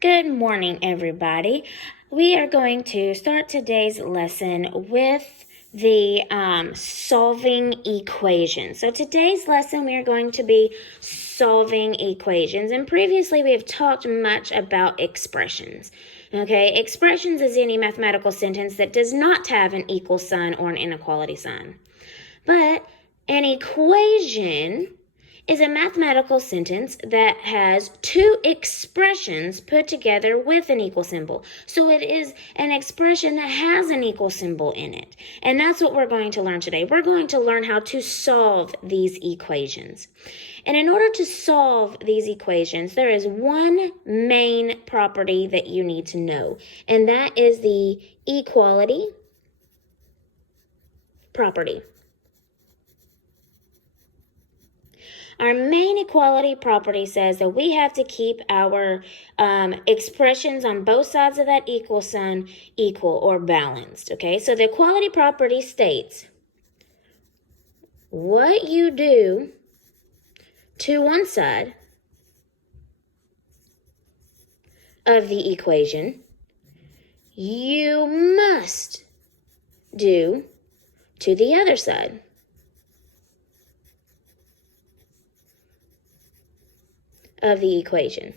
Good morning, everybody. We are going to start today's lesson with the solving equations. So today's lesson, we are going to be solving equations. And previously, we have talked much about expressions. Okay, expressions is any mathematical sentence that does not have an equal sign or an inequality sign. But an equation is a mathematical sentence that has two expressions put together with an equal symbol. So it is an expression that has an equal symbol in it. And that's what we're going to learn today. We're going to learn how to solve these equations. And in order to solve these equations, there is one main property that you need to know, and that is the equality property. Our main equality property says that we have to keep our expressions on both sides of that equal sign equal or balanced, okay? So the equality property states what you do to one side of the equation, you must do to the other side. Of the equation.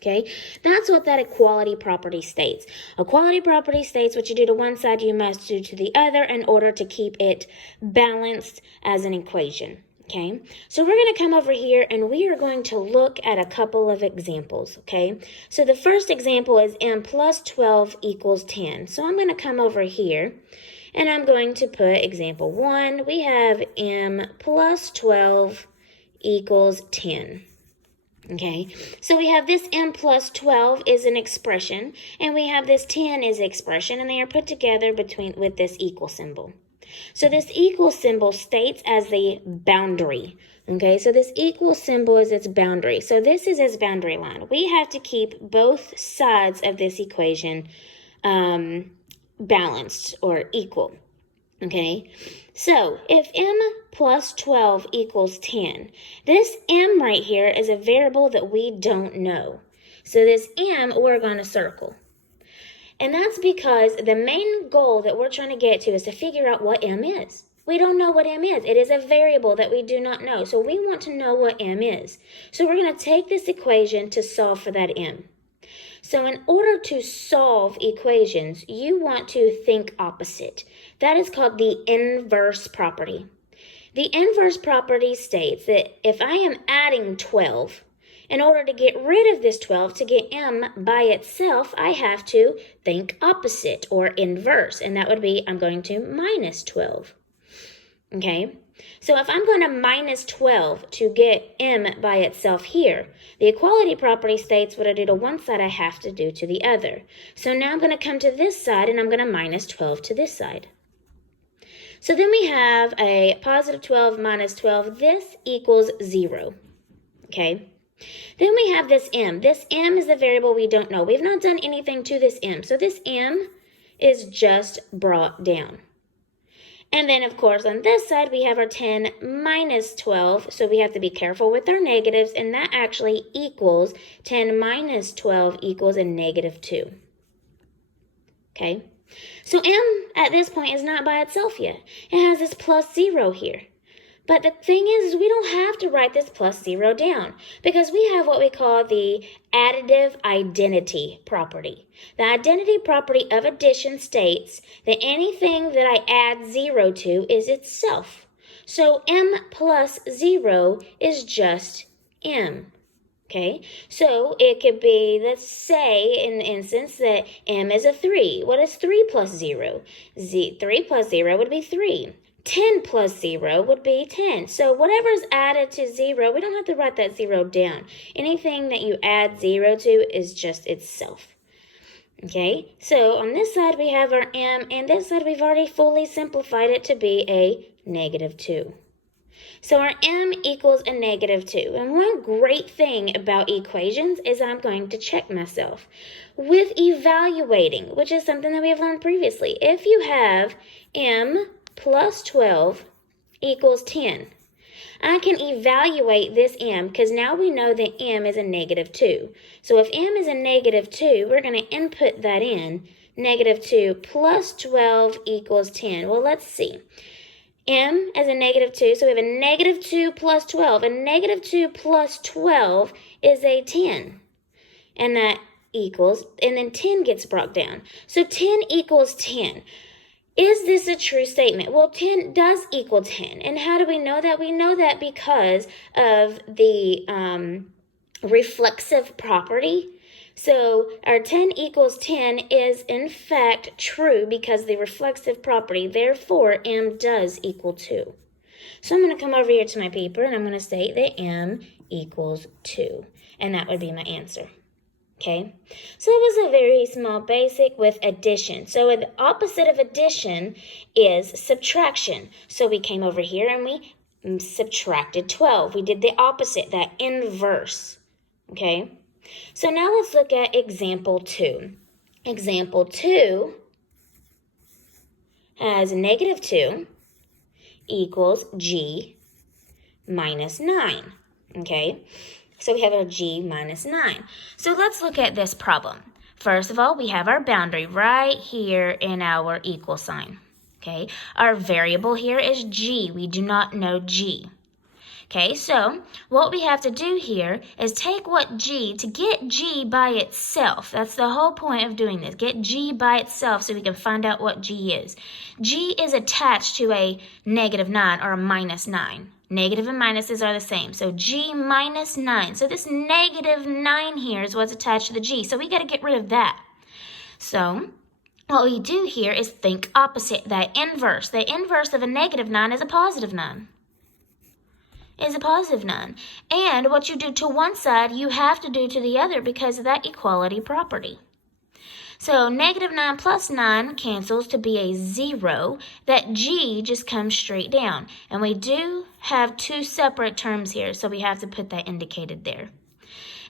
Okay, that's what that equality property states. Equality property states what you do to one side, you must do to the other in order to keep it balanced as an equation. Okay, so we're going to come over here and we are going to look at a couple of examples. Okay, so the first example is m plus 12 equals 10. So I'm going to come over here and I'm going to put example 1. We have m plus 12 equals 10. Okay, so we have this m plus 12 is an expression, and we have this 10 is expression, and they are put together with this equal symbol. So this equal symbol states as the boundary. Okay, so this equal symbol is its boundary. So this is its boundary line. We have to keep both sides of this equation balanced or equal. Okay, so if m plus 12 equals 10, this m right here is a variable that we don't know. So this m we're going to circle. And that's because the main goal that we're trying to get to is to figure out what m is. We don't know what m is. It is a variable that we do not know. So we want to know what m is. So we're going to take this equation to solve for that m. So in order to solve equations, you want to think opposite. That is called the inverse property. The inverse property states that if I am adding 12, in order to get rid of this 12, to get m by itself, I have to think opposite or inverse. And that would be, I'm going to minus 12. Okay? So if I'm going to minus 12 to get m by itself here, the equality property states what I do to one side, I have to do to the other. So now I'm going to come to this side and I'm going to minus 12 to this side. So then we have a positive 12 minus 12. This equals 0. Okay. Then we have this m. This m is the variable we don't know. We've not done anything to this m. So this m is just brought down. And then, of course, on this side, we have our 10 minus 12. So we have to be careful with our negatives. And that actually equals 10 minus 12 equals a negative 2. Okay. So m at this point is not by itself yet. It has this plus 0 here. But the thing is we don't have to write this plus 0 down because we have what we call the additive identity property. The identity property of addition states that anything that I add 0 to is itself. So m plus 0 is just m. Okay, so it could be, let's say, in the instance that m is a 3. What is 3 plus 0? 3 plus 0 would be 3. 10 plus 0 would be 10. So whatever is added to 0, we don't have to write that 0 down. Anything that you add 0 to is just itself. Okay, so on this side we have our m, and this side we've already fully simplified it to be a negative 2. So our m equals a negative 2. And one great thing about equations is I'm going to check myself with evaluating, which is something that we have learned previously. If you have m plus 12 equals 10, I can evaluate this m because now we know that m is a negative 2. So if m is a negative 2, we're going to input that in. Negative 2 plus 12 equals 10. Well, let's see. M as a negative 2, so we have a negative 2 plus 12. A negative 2 plus 12 is a 10. And that equals, and then 10 gets brought down. So 10 equals 10. Is this a true statement? Well, 10 does equal 10. And how do we know that? We know that because of the reflexive property. So our 10 equals 10 is in fact true because the reflexive property, therefore m does equal 2. So I'm going to come over here to my paper and I'm going to state that m equals 2. And that would be my answer. Okay, so it was a very small basic with addition. So the opposite of addition is subtraction. So we came over here and we subtracted 12. We did the opposite, that inverse. Okay, so now let's look at example 2. Example 2 has negative 2 equals g minus 9. Okay, so we have our g minus 9. So let's look at this problem. First of all, we have our boundary right here in our equal sign. Okay, our variable here is g. We do not know g. Okay, so what we have to do here is take what g, to get g by itself. That's the whole point of doing this. Get g by itself so we can find out what g is. G is attached to a negative 9 or a minus 9. Negative and minuses are the same. So g minus 9. So this negative 9 here is what's attached to the g. So we got to get rid of that. So what we do here is think opposite, that inverse. The inverse of a negative 9 is a positive 9. Is a positive 9. And what you do to one side, you have to do to the other because of that equality property. So negative 9 plus 9 cancels to be a 0. That g just comes straight down. And we do have two separate terms here, so we have to put that indicated there.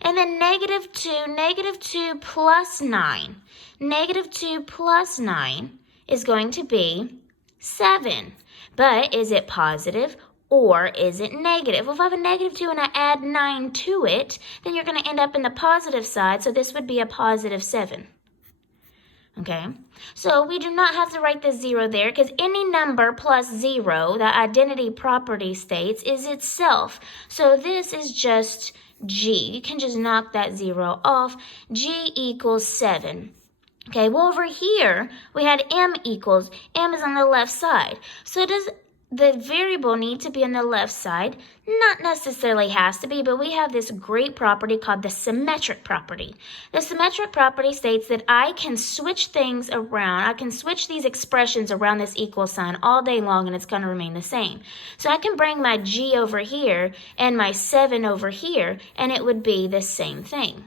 And then negative 2 plus 9. Negative 2 plus 9 is going to be 7. But is it positive or is it negative? Well, if I have a negative 2 and I add 9 to it, then you're going to end up in the positive side, so this would be a positive 7. Okay, so we do not have to write the 0 there because any number plus 0, the identity property states, is itself. So this is just g. You can just knock that 0 off. G equals 7. Okay, well over here we had m equals. M is on the left side. So does the variable need to be on the left side? Not necessarily has to be, but we have this great property called the symmetric property. The symmetric property states that I can switch things around. I can switch these expressions around this equal sign all day long and it's going to remain the same. So I can bring my g over here and my 7 over here and it would be the same thing.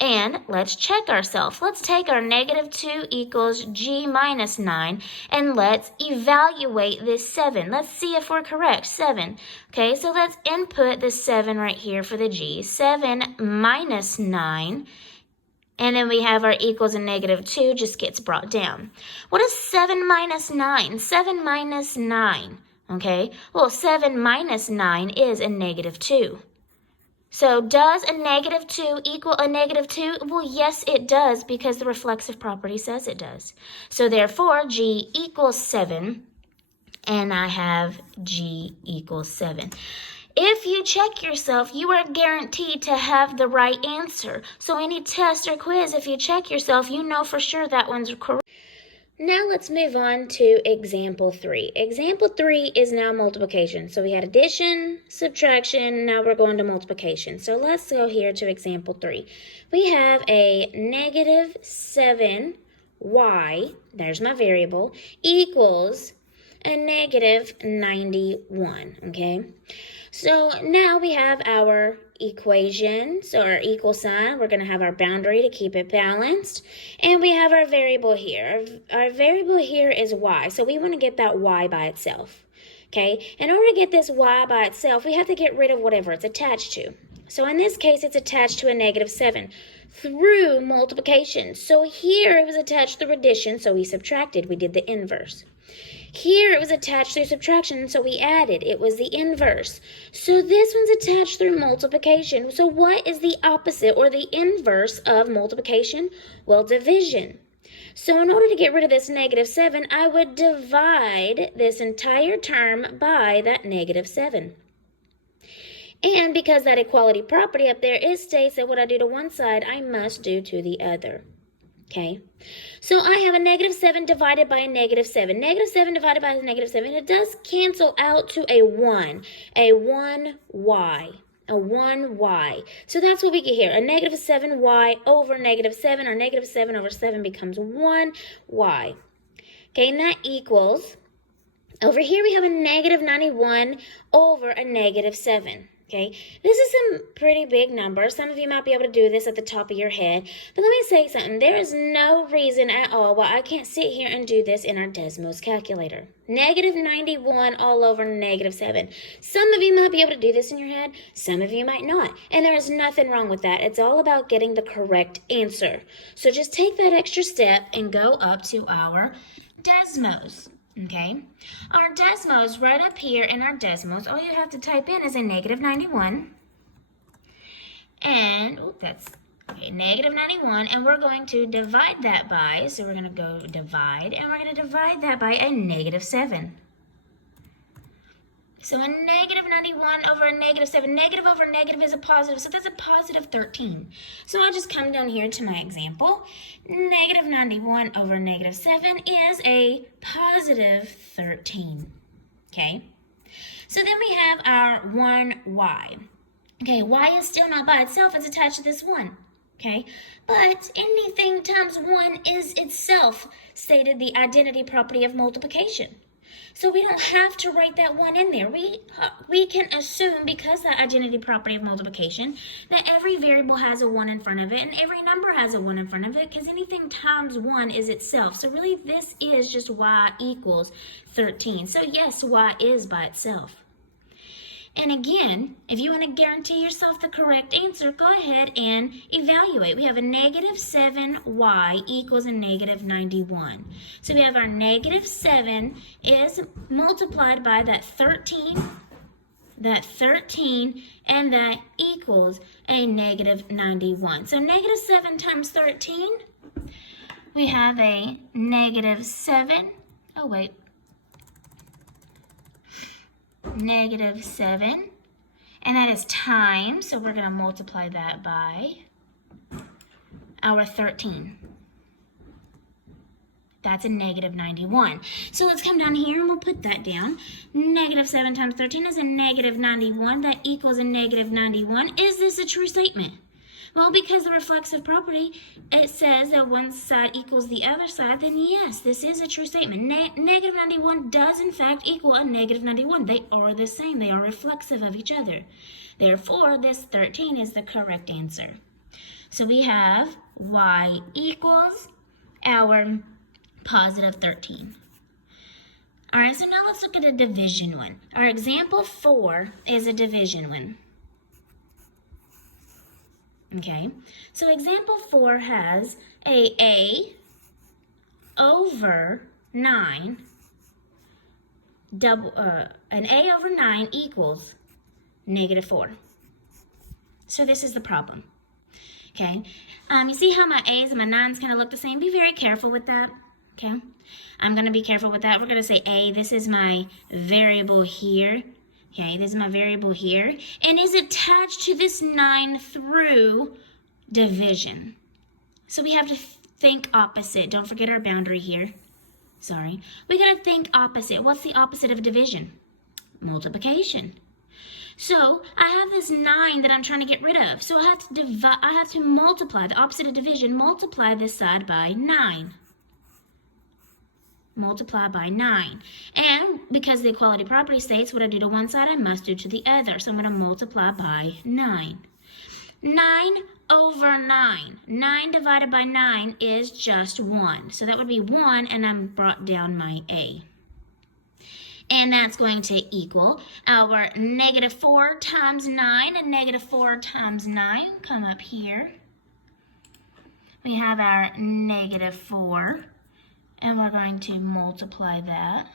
And let's check ourselves. Let's take our negative 2 equals g minus 9 and let's evaluate this 7. Let's see if we're correct. 7. Okay, so let's input the 7 right here for the g. 7 minus 9. And then we have our equals and negative 2 just gets brought down. What is 7 minus 9? 7 minus 9. Okay, well 7 minus 9 is a negative 2. So does a negative 2 equal a negative 2? Well, yes, it does because the reflexive property says it does. So therefore, g equals 7, and I have g equals 7. If you check yourself, you are guaranteed to have the right answer. So any test or quiz, if you check yourself, you know for sure that one's correct. Now let's move on to example 3. Example 3 is now multiplication. So we had addition, subtraction, now we're going to multiplication. So let's go here to example 3. We have a negative 7y, there's my variable, equals a negative 91, okay? So now we have our equation, so our equal sign, we're going to have our boundary to keep it balanced, and we have our variable here. Our variable here is y, so we want to get that y by itself, okay? In order to get this y by itself, we have to get rid of whatever it's attached to. So in this case, it's attached to a negative 7 through multiplication. So here it was attached through addition, so we subtracted, we did the inverse. Here it was attached through subtraction, so we added. It was the inverse. So this one's attached through multiplication. So what is the opposite or the inverse of multiplication? Well, division. So in order to get rid of this -7, I would divide this entire term by that -7. And because that equality property up there, it states that what I do to one side, I must do to the other. Okay, so I have a -7 divided by a -7. -7 divided by a -7, it does cancel out to a 1y, a 1y. So that's what we get here, a -7y over -7, or -7 over 7 becomes 1y. Okay, and that equals, over here we have a -91 over a -7. Okay, this is some pretty big numbers. Some of you might be able to do this at the top of your head. But let me say something. There is no reason at all why I can't sit here and do this in our Desmos calculator. -91 all over -7. Some of you might be able to do this in your head. Some of you might not. And there is nothing wrong with that. It's all about getting the correct answer. So just take that extra step and go up to our Desmos. Okay, our Desmos, right up here in our Desmos, all you have to type in is a -91. And, that's, okay, -91, and we're going to divide that by, so we're going to go divide, and we're going to divide that by a -7. So a -91 over a -7, negative over negative is a positive, so that's a positive 13. So I'll just come down here to my example. -91 over -7 is a positive 13, okay? So then we have our 1y. Okay, y is still not by itself, it's attached to this 1, okay? But anything times 1 is itself stated the identity property of multiplication. So we don't have to write that 1 in there. We can assume, because that identity property of multiplication, that every variable has a 1 in front of it and every number has a 1 in front of it, because anything times 1 is itself. So really this is just y equals 13. So yes, y is by itself. And again, if you want to guarantee yourself the correct answer, go ahead and evaluate. We have a -7y equals a -91. So we have our -7 is multiplied by that 13, and that equals a -91. So -7 times 13, we have a -7. Oh, wait. -7, and that is times, so we're going to multiply that by our 13. That's a -91. So let's come down here and we'll put that down. -7 times 13 is a -91. That equals a -91. Is this a true statement? Well, because the reflexive property, it says that one side equals the other side, then yes, this is a true statement. -91 does in fact equal a -91. They are the same. They are reflexive of each other. Therefore, this 13 is the correct answer. So we have y equals our positive 13. All right, so now let's look at a division one. Our example 4 is a division one. Okay, so example 4 has a over 9 an a over 9 equals -4. So this is the problem. Okay, you see how my a's and my 9's kind of look the same? Be very careful with that. Okay, I'm going to be careful with that. We're going to say a, this is my variable here. Okay, this is my variable here, and is attached to this 9 through division. So we have to think opposite. Don't forget our boundary here. Sorry. We got to think opposite. What's the opposite of division? Multiplication. So I have this 9 that I'm trying to get rid of. So I have to divide. I have to multiply the opposite of division. Multiply this side by 9. Multiply by 9. And because the equality property states what I do to one side, I must do to the other. So I'm going to multiply by 9. 9 over 9. 9 divided by 9 is just 1. So that would be 1, and I brought down my a. And that's going to equal our -4 times 9, and -4 times 9. Come up here. We have our -4. And we're going to multiply that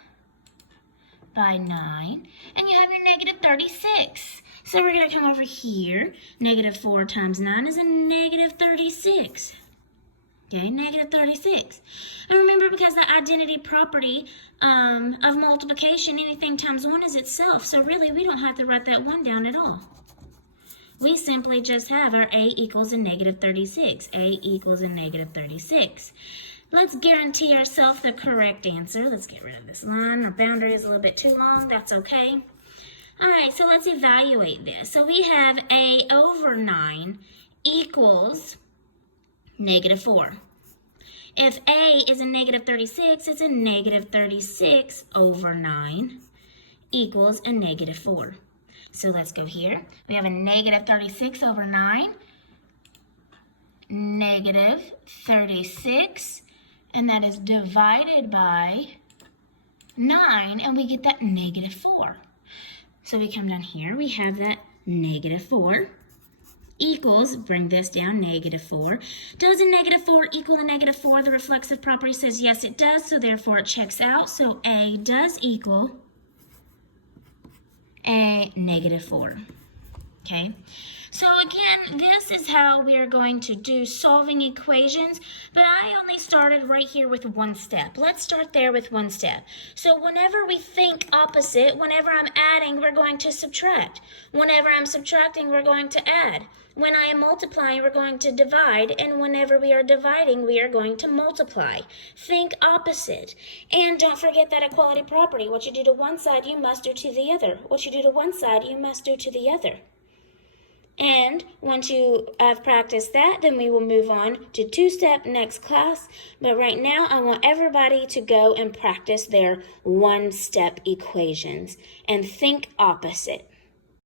by 9, and you have your negative 36. So we're going to come over here. Negative 4 times 9 is a negative 36. Okay, negative 36. And remember, because the identity property of multiplication, anything times 1 is itself. So really, we don't have to write that 1 down at all. We simply just have our a equals a negative 36. A equals a negative 36. Let's guarantee ourselves the correct answer. Let's get rid of this line. Our boundary is a little bit too long. That's okay. All right, so let's evaluate this. So we have a over 9 equals negative 4. If a is a negative 36, it's a negative 36 over 9 equals a negative 4. So let's go here. We have a negative 36 over 9, negative 36, and that is divided by 9, and we get that negative 4. So we come down here, we have that negative 4 equals, bring this down, negative 4. Does a negative 4 equal a negative 4? The reflexive property says yes, it does, so therefore it checks out. So a does equal a negative 4. Okay, so again, this is how we are going to do solving equations, but I only started right here with one step. Let's start there with one step. So whenever we think opposite, whenever I'm adding, we're going to subtract. Whenever I'm subtracting, we're going to add. When I am multiplying, we're going to divide, and whenever we are dividing, we are going to multiply. Think opposite. And don't forget that equality property. What you do to one side, you must do to the other. What you do to one side, you must do to the other. And once you have practiced that, then we will move on to two-step next class. But right now, I want everybody to go and practice their one-step equations and think opposite.